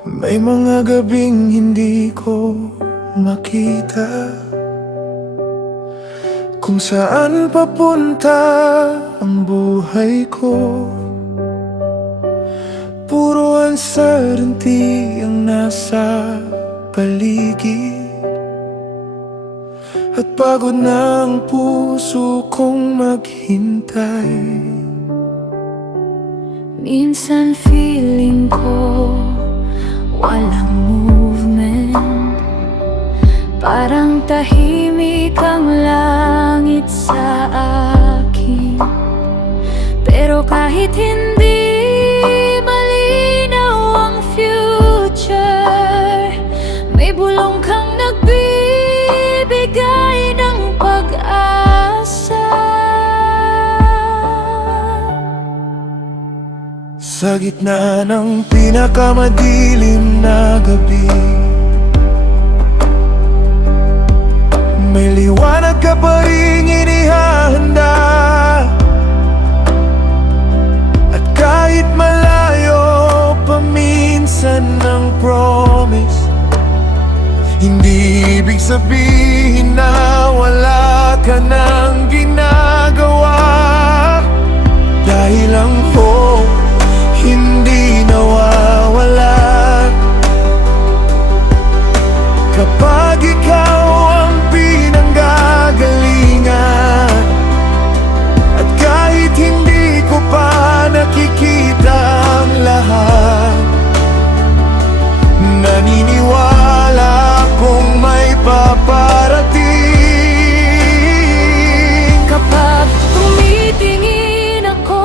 May mga gabing hindi ko makita kung saan papunta ang buhay ko. Puro uncertainty ang nasa paligid, at pagod na ang puso kong maghintay. Minsan feeling ko walang movement, parang tahimik ang langit sa akin. Pero kahit hindi malinaw ang future, may bulong kang nagbibigay ng pag-asa. Sa gitna ng pinakamadilim na gabi, may liwanag ka pa ring inihahanda. At kahit malayo pa minsan ng promise, hindi ibig sabihin na wala ka nang ginagawa. Dahil ang hope hindi nawawala kapag ikaw ang pinanggagalingan. At kahit hindi ko pa nakikita ang lahat, naniniwala akong may paparating. Kapag tumitingin ako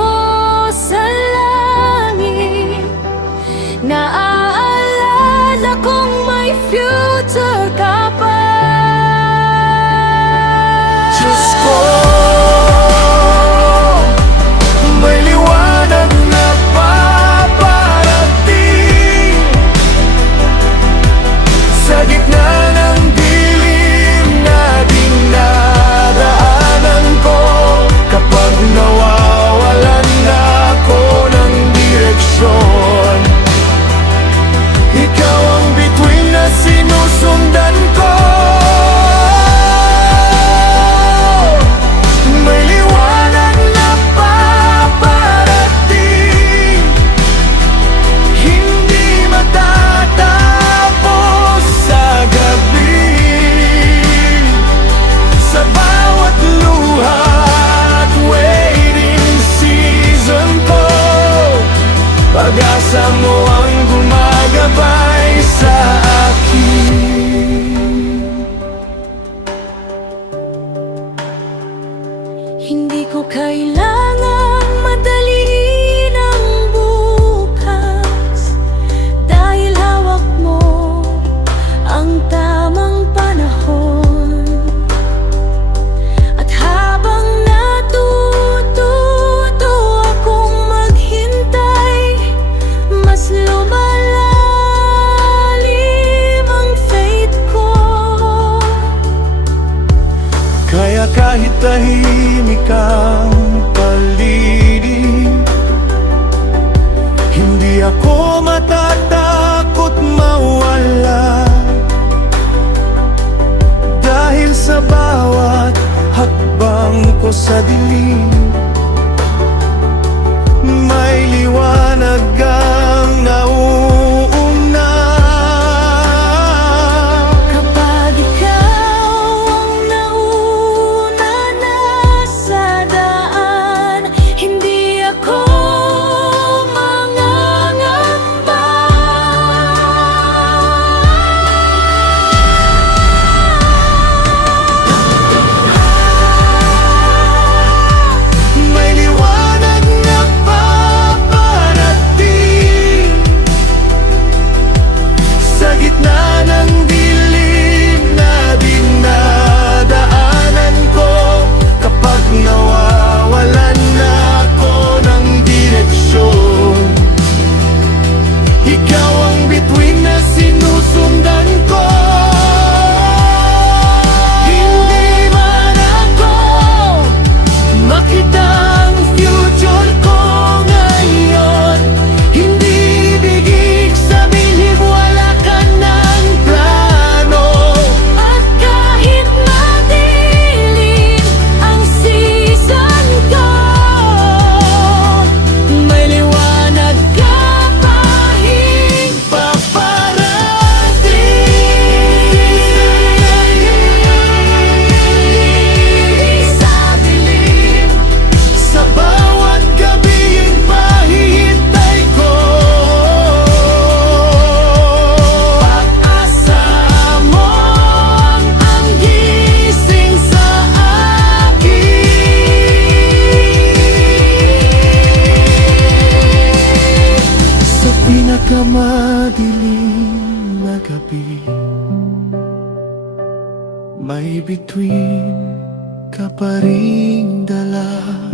sa langit, naaalala kong may future ka pa. Diyos ko, may liwanag na paparating. Sa gitna ng dilim na dinadaanan ko, kapag nawawalan na ako ng direksyon, ikaw ang bituin na sinusundan ko. May liwanag na paparating, hindi matatapos sa gabi. Sa bawat luha at waiting season ko, pag-asa mo ang gumagabay sa akin. Hindi ko kailangang madaliin ang bukas, dahil hawak mo ang tamang panahon. At habang natututo akong maghintay, mas lumalalim ang faith ko. Kaya kahit tahimik ang paligid, hindi ako matatakot mawala. Dahil sa bawat hakbang ko sa dilim, may liwanag ang nauuna. Kapag ikaw ang nauna na sa daan, hindi ako mangangamba. May liwanag na paparating, sa gitna ng dilim na dinadaanan ko, kapag nawawalan na ako ng direksyon, ikaw ang bituin na sinusundan ko. Hindi man ako makita ang future ko ngayon, hindi ibig sabihin pinakamadilim na gabi, may bituin ka pa ring dala.